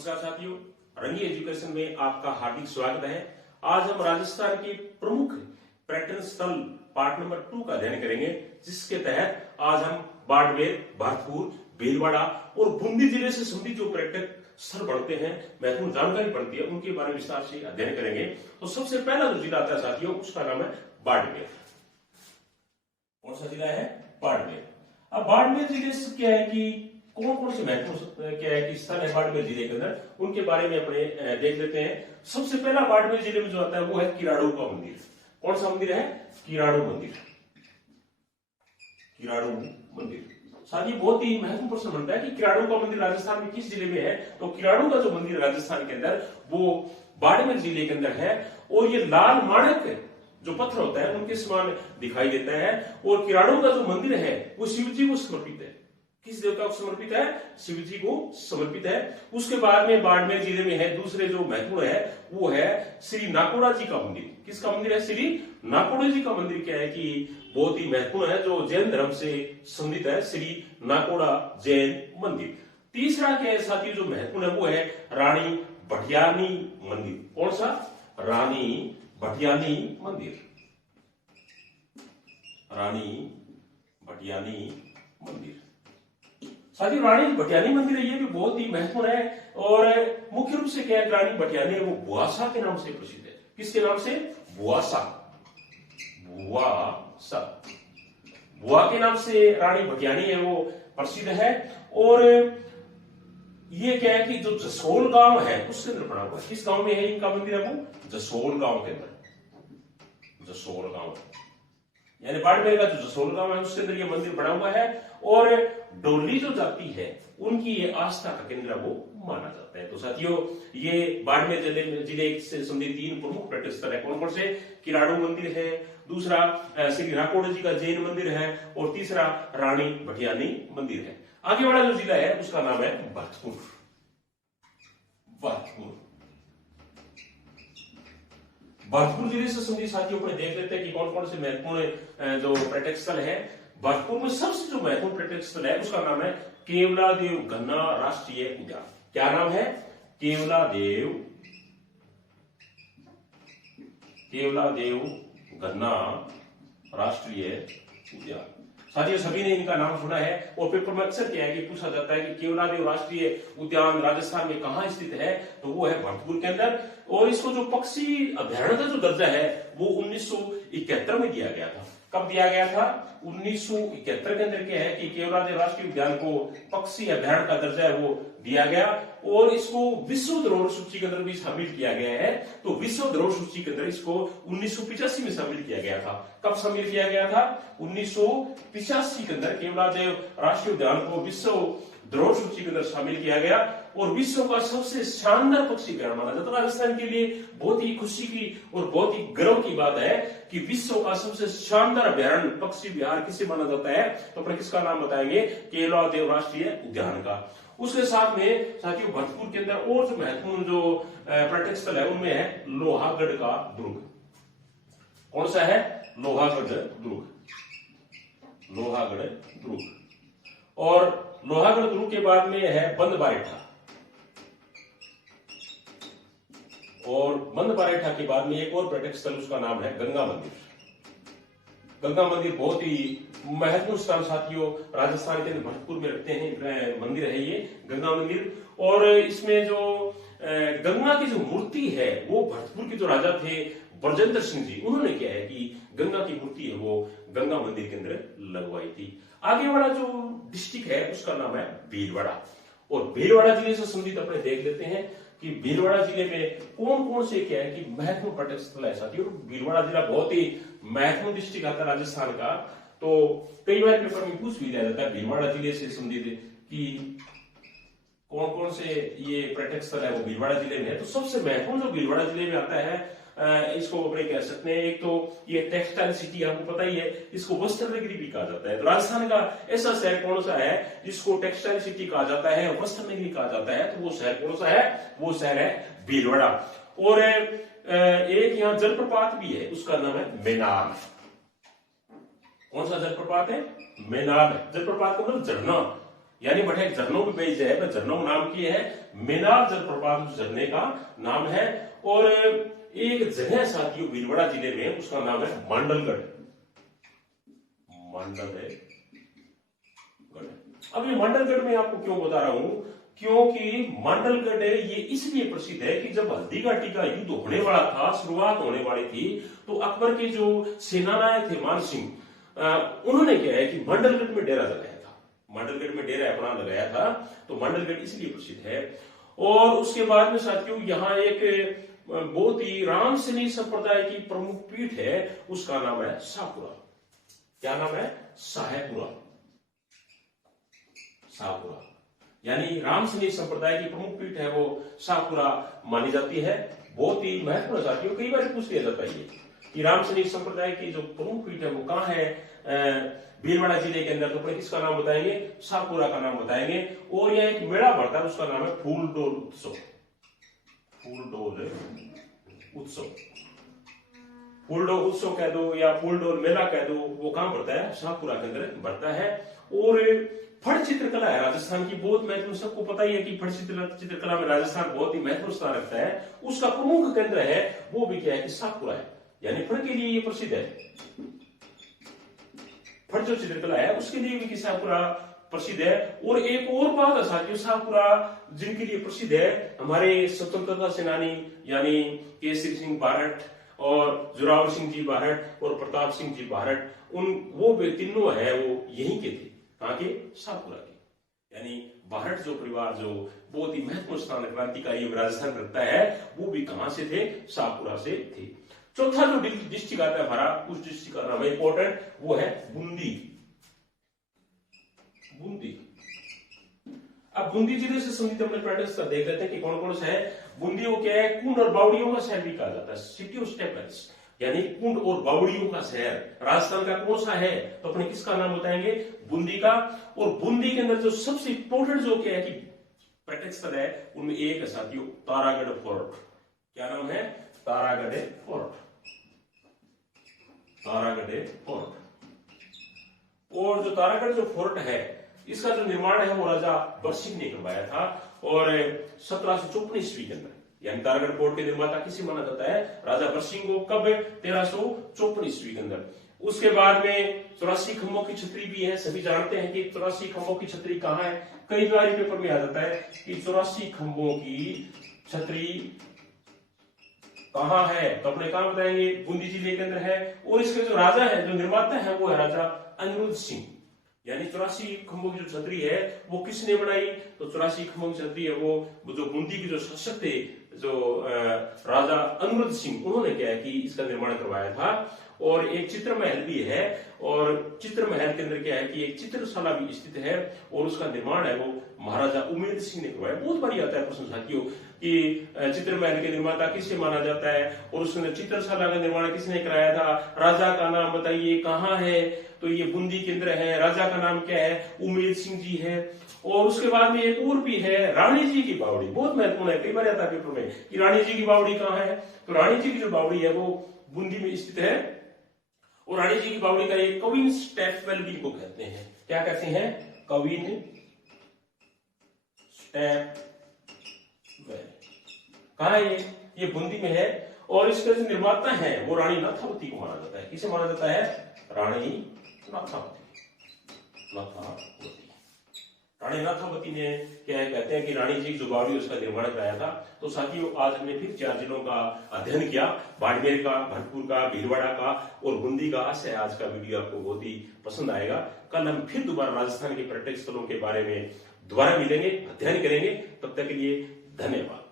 नमस्कार साथियों, रंगी एजुकेशन में आपका हार्दिक स्वागत है। आज हम राजस्थान के प्रमुख पर्यटन स्थल पार्ट नंबर 2 का अध्ययन करेंगे, जिसके तहत आज हम बाड़मेर, भरतपुर, भीलवाड़ा और बूंदी जिले से संबंधित जो पर्यटक स्थल बढ़ते हैं, महत्वपूर्ण जानकारी पड़ती है, उनके बारे में विस्तार से अध्ययन करेंगे। तो सबसे पहला जो जिला आता है साथियों, उसका नाम है बाड़मेर। कौन सा जिला है? बाड़मेर। अब बाड़मेर जिले से क्या है कि कौन कौन से महत्वपूर्ण क्या है कि स्थल है बाड़मेर जिले के अंदर, उनके बारे में अपने देख लेते हैं। सबसे पहला बाड़मेर जिले में जो आता है वो है किराड़ू का मंदिर। कौन सा मंदिर है? किराड़ू मंदिर। किराड़ू मंदिर साथ ही बहुत ही महत्वपूर्ण प्रश्न बनता है कि किराड़ू का मंदिर राजस्थान में किस जिले में है। तो किराड़ू का जो मंदिर राजस्थान के अंदर वो बाड़मेर जिले के अंदर है, और ये लाल माणक जो पत्थर होता है उनके समान दिखाई देता है। और किराड़ू का जो मंदिर है वो शिव जी को समर्पित है। किस देवता को समर्पित है? शिव जी को समर्पित है। उसके बाद में बाड़मेर जिले में है दूसरे जो महत्वपूर्ण है वो है श्री नाकोड़ा जी का मंदिर। किसका मंदिर है? श्री नाकोड़ा जी का मंदिर क्या है कि बहुत ही महत्वपूर्ण है, जो जैन धर्म से संबंधित है, श्री नाकोड़ा जैन मंदिर। तीसरा क्या है साथी जो महत्वपूर्ण है वो है रानी भटियानी मंदिर। कौन सा? रानी भटियानी मंदिर। रानी भटियानी मंदिर साथियों, रानी भटियानी मंदिर है, ये भी बहुत ही महत्वपूर्ण है। और मुख्य रूप से क्या है, रानी भटियानी है वो बुआसा के नाम से प्रसिद्ध है। किसके नाम से? बुआसा। बुआसा, बुआ के नाम से रानी भटियानी है वो प्रसिद्ध है। और ये क्या है कि जो जसोल गांव है उसके अंदर बना हुआ है। किस गांव में है इनका मंदिर है? वो जसोल गांव के अंदर। जसोल गांव यानी बाड़मेर का जो जसोल गांव है उसके अंदर ये मंदिर बना हुआ है। और डोली जो जाति है उनकी ये आस्था का केंद्र वो माना जाता है। तो साथियों, ये बाड़मेर जिले से संबंधित 3 प्रमुख पर्यटन स्थल है। कौन कौन से? किराड़ू मंदिर है, दूसरा श्री नाकोड़ा जी का जैन मंदिर है, और तीसरा रानी भटियानी मंदिर है। आगे वाला जो जिला है उसका नाम है भरतपुर। भरतपुर भरतपुर जिले से संबंधित साथियों पर देख लेते हैं कि कौन कौन से महत्वपूर्ण जो पर्यटक स्थल है। भरतपुर में सबसे जो महत्वपूर्ण पर्यटक स्थल है उसका नाम है केवलादेव गन्ना राष्ट्रीय उद्यान। क्या नाम है? केवलादेव गन्ना राष्ट्रीय उद्यान। साथियों, सभी ने इनका नाम सुना है, और पेपर में अक्सर क्या है कि पूछा जाता है कि केवलादेव राष्ट्रीय उद्यान राजस्थान में कहां स्थित है, तो वो है भरतपुर के अंदर। और इसको जो पक्षी अभ्यारण्य का जो दर्जा है वो 1971 में दिया गया था। कब दिया गया था? 1971 के अंदर क्या है कि केवलादेव राष्ट्रीय उद्यान को पक्षी अभ्यारण्य का दर्जा है वो दिया गया, और इसको विश्व धरोहर सूची के अंदर भी शामिल किया गया है। तो विश्व धरोहर सूची के अंदर इसको 1985 में शामिल किया गया था। कब शामिल किया गया था? 1985 के अंदर केवलादेव राष्ट्रीय उद्यान को विश्व धरोहर सूची के अंदर शामिल किया गया, और विश्व का सबसे शानदार पक्षी अभ्यारण्य माना जाता है। राजस्थान के लिए बहुत ही खुशी की और बहुत ही गर्व की बात है कि विश्व का सबसे शानदार अभ्यारण्य पक्षी विहार किसे माना जाता है, तो अपने किसका नाम बताएंगे? केवलादेव राष्ट्रीय उद्यान का। उसके साथ में साथियों भरतपुर के अंदर और जो महत्वपूर्ण जो पर्यटक स्थल है उनमें है लोहागढ़ का दुर्ग। कौन सा है? लोहागढ़ दुर्ग। लोहागढ़ दुर्ग। और लोहागढ़ दुर्ग के बाद में है बंदबारेठा, और बंदबारेठा के बाद में एक और पर्यटक स्थल उसका नाम है गंगा मंदिर। गंगा मंदिर बहुत ही महत्वपूर्ण स्थान साथियों राजस्थान के भरतपुर में रखते हैं मंदिर है ये गंगा मंदिर। और इसमें जो गंगा की जो मूर्ति है वो भरतपुर के जो राजा थे ब्रजेंद्र सिंह जी, उन्होंने क्या है कि गंगा की मूर्ति है वो गंगा मंदिर के अंदर लगवाई थी। आगे वाला जो डिस्ट्रिक्ट है उसका नाम है भीलवाड़ा। और भीलवाड़ा जिले से संबंधित अपने देख लेते हैं कि भीलवाड़ा जिले में कौन कौन से क्या है कि महत्वपूर्ण पर्यटक स्थल है साथियों। भीलवाड़ा जिला बहुत ही महत्वपूर्ण डिस्ट्रिक्ट आता है राजस्थान का। तो कई बार पेपर में पूछ भी लिया जाता है भीलवाड़ा जिले से संबंधित कि कौन कौन से ये पर्यटक स्थल है वो भीलवाड़ा जिले में है। तो सबसे महत्वपूर्ण जो भीलवाड़ा जिले में आता है इसको अपने कह सकते हैं, एक तो ये टेक्सटाइल सिटी आपको पता ही है, इसको वस्त्र नगरी भी कहा जाता है। तो राजस्थान का ऐसा शहर कौन सा है जिसको टेक्सटाइल सिटी कहा जाता है, वस्त्र नगरी कहा जाता है, तो वो शहर कौन सा है? वो शहर है भीलवाड़ा। और एक यहाँ जलप्रपात भी है, उसका नाम है मेनाल। कौन सा जलप्रपात है? मेनाल जलप्रपात का मतलब झरना। यानी बड़े झरनों में भेज है, झरनों नाम की है मेनार जलप्रपात उस झरने का नाम है। और एक जगह साथियों भीलवाड़ा जिले में, उसका नाम है मांडलगढ़। मांडलगढ़। अब ये मांडलगढ़ में आपको क्यों बता रहा हूं, क्योंकि मांडलगढ़ ये इसलिए प्रसिद्ध है कि जब हल्दी घाटी का युद्ध होने वाला था, शुरुआत होने वाली थी, तो अकबर के जो सेनानायक थे मान सिंह, उन्होंने क्या है कि मांडलगढ़ में डेरा लगाया था। मांडलगढ़ में डेरा अपना लगाया था, तो मांडलगढ़ इसलिए प्रसिद्ध है। और उसके बाद में साथियों यहाँ एक बहुत ही राम सैनी संप्रदाय की प्रमुख पीठ है, उसका नाम है शाहपुरा। क्या नाम है? शाहपुरा। शाहपुरा यानी राम सैनी संप्रदाय की प्रमुख पीठ है वो शाहपुरा मानी जाती है। बहुत ही महत्वपूर्ण साथियों, कई बार पूछ लिया जाता है कि राम सैनी संप्रदाय की जो प्रमुख पीठ है वो कहाँ है भीलवाड़ा जिले के अंदर, तो अपने किसका नाम बताएंगे? शाहपुरा का नाम बताएंगे। और यह एक मेला भरता है, उसका नाम है फूलडोल उत्सव। फूलडोल उत्सव, फूलडोल उत्सव कह दो या फूलडोल मेला कह दो, वो कहां बढ़ता है? शाहपुरा के अंदर बढ़ता है। और फट चित्रकला है राजस्थान की बहुत महत्वपूर्ण, सबको पता ही है कि फट चित्रकला में राजस्थान बहुत ही महत्वपूर्ण स्थान रखता है। उसका प्रमुख केंद्र है वो भी क्या है कि शाहपुरा है, यानी फट के लिए ये प्रसिद्ध है। फट जो चित्रकला है उसके लिए भी शाहपुरा प्रसिद्ध है। और एक और बात है साथियों, शाहपुरा जिनके लिए प्रसिद्ध है, हमारे स्वतंत्रता सेनानी यानी केसरी सिंह बारट और जोरावर सिंह जी बारट और प्रताप सिंह जी बारट, वो तीनों है वो यहीं के थे। कहां के? शाहपुरा के। यानी बारट जो परिवार जो बहुत ही महत्वपूर्ण स्थान क्रांतिकारी राजस्थान रखता है, वो भी कहां से थे? शाहपुरा से थे। चौथा जो डिस्ट्रिक्ट आता है हमारा, उस डिस्ट्रिक्ट का नाम है इंपॉर्टेंट, वो है बूंदी। बूंदी। अब बूंदी जिले से संबंधित अपने पर्यटन देख लेते हैं कि कौन कौन सा है। बूंदी वो क्या है? कुंड और बावड़ियों का शहर भी कहा जाता है, सिटी ऑफ स्टेपल्स, यानी कुंड और बावड़ियों का शहर। राजस्थान का कौन सा है? तो अपने किसका नाम बताएंगे? बूंदी का। और बूंदी के अंदर जो सबसे इंपॉर्टेंट जो क्या है कि पर्यटक स्थल है, उनमें एक है साथियों तारागढ़ फोर्ट। क्या नाम है? तारागढ़ फोर्ट। तारागढ़ फोर्ट। और जो तारागढ़ जो फोर्ट है, इसका जो निर्माण है वो राजा बरसिंह ने करवाया था और 1754 ईस्वी के अंदर। यानी तारागढ़ फोर्ट के निर्माता किसे माना जाता है? राजा बरसिंह को। कब? 1354 ईस्वी के अंदर। उसके बाद में 84 खंभों की छतरी भी है। सभी जानते हैं कि 84 खंभों की छतरी कहाँ है। कई बार पेपर में आ जाता है कि 84 खंभों की छतरी कहाँ है, तो अपने कहां बताएंगे? बूंदी जिले के अंदर है। और इसके जो राजा है, जो निर्माता है, वो है राजा अनिरुद्ध सिंह। यानी 84 खंभों की जो छतरी है वो किसने बनाई? तो 84 खंभों की छतरी है वो जो बूंदी के जो शासक थे, जो राजा अनिरुद्ध सिंह, उन्होंने क्या है कि इसका निर्माण करवाया था। और एक चित्र महल भी है, और चित्र महल के अंदर क्या है कि एक चित्रशाला भी स्थित है, और उसका निर्माण है वो महाराजा उमेद सिंह ने करवाया। बहुत बारी आता है प्रश्न साथियों कि चित्र महल के निर्माता किसे माना जाता है, और उसने चित्रशाला का निर्माण किसने कराया था? राजा का नाम बताइए, कहाँ है? तो ये बूंदी के अंदर है। राजा का नाम क्या है? उमेद सिंह जी है। और उसके बाद में एक और भी है, रानी जी की बावड़ी। बहुत महत्वपूर्ण है, कई बार आता है पेपर में कि रानी जी की बावड़ी कहाँ है। तो रानी जी की जो बावड़ी है वो बूंदी में स्थित है। और रानी जी की बावड़ी का एक कविन स्टेपवेल भी को कहते हैं। क्या कहते हैं? कविन स्टेपवेल। कहाँ है ये बूंदी में है। और इसके जो निर्माता है वो रानी नाथावती को माना जाता है। किसे माना जाता है? रानी नाथावती। रानी नाथावती ने क्या है, कहते हैं कि रानी जी जो बावड़ी उसका निर्माण कराया था। तो साथियों आज हमने फिर 4 जिलों का अध्ययन किया, बाड़मेर का, भरतपुर का, भीलवाड़ा का और बूंदी का। आशा है आज का वीडियो आपको बहुत ही पसंद आएगा। कल हम फिर दोबारा राजस्थान के पर्यटक स्थलों के बारे में दोबारा मिलेंगे, अध्ययन करेंगे। तब तक के लिए धन्यवाद।